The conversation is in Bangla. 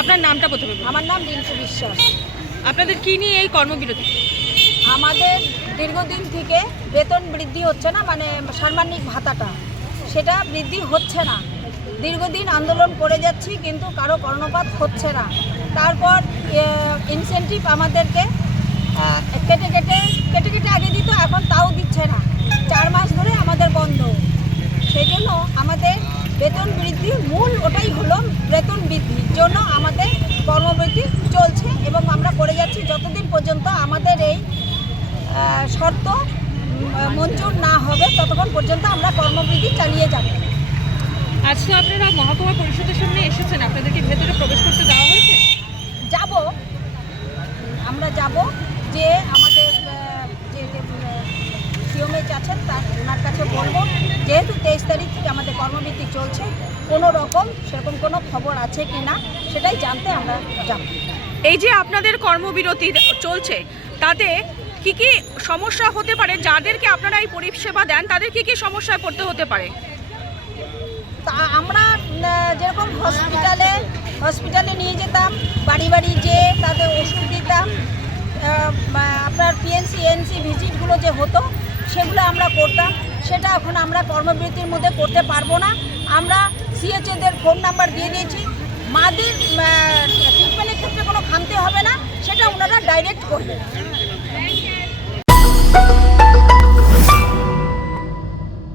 আপনার নামটা প্রথমে বলুন। আমার নাম রিন্টু বিশ্বাস। আপনাদের কি নিয়ে এই কর্মবিরতি? আমাদের দীর্ঘদিন থেকে বেতন বৃদ্ধি হচ্ছে না, মানে সাম্মানিক ভাতাটা সেটা বৃদ্ধি হচ্ছে না। দীর্ঘদিন আন্দোলন করে যাচ্ছি কিন্তু কারো কর্ণপাত হচ্ছে না। তারপর ইনসেন্টিভ আমাদেরকে কেটে কেটে আগে দিত, এখন তাও দিচ্ছে না। 4 মাস ধরে আমাদের বন্ধ। সেই জন্য আমাদের বেতন বৃদ্ধির মূল ওটাই হলো, বেতন বৃদ্ধির জন্য আমাদের কর্মবিরতি চলছে এবং আমরা করে যাচ্ছি যতদিন পর্যন্ত আমাদের এই শর্ত মঞ্জুর না হবে ততক্ষণ পর্যন্ত আমরা কর্মবিরতি চালিয়ে যাব। আজকে আপনারা মহকুমা পরিষদের সামনে এসেছেন, আপনাদেরকে ভেতরে প্রবেশ করতে দেওয়া হয়েছে? আমরা যাব যে আমাদের যে সিওমএইচ আছেন ওনার কাছে বলবো, যেহেতু 23 তারিখ থেকে আমাদের কর্মবিরতি চলছে, কোনো রকম সেরকম কোনো খবর আছে কি না সেটাই জানতে আমরা যাব। এই যে আপনাদের কর্মবিরতি চলছে তাতে কি কি সমস্যা হতে পারে? যাদেরকে আপনারা এই পরিষেবা দেন তাদের কি কি সমস্যায় পড়তে হতে পারে? তা আমরা যেরকম হসপিটালে নিয়ে যেতাম, বাড়ি বাড়ি যেয়ে তাদের ওষুধ দিতাম, আপনার পিএনসি এনসি ভিজিটগুলো যে হতো সেগুলো আমরা করতাম, সেটা এখন আমরা কর্মবিরতির মধ্যে করতে পারবো না। আমরা সিএচওদের ফোন নাম্বার দিয়ে দিয়েছি, মাদের ট্রিটমেন্টের ক্ষেত্রে কোনো খামতে হবে না, সেটা ওনারা ডাইরেক্ট করবে।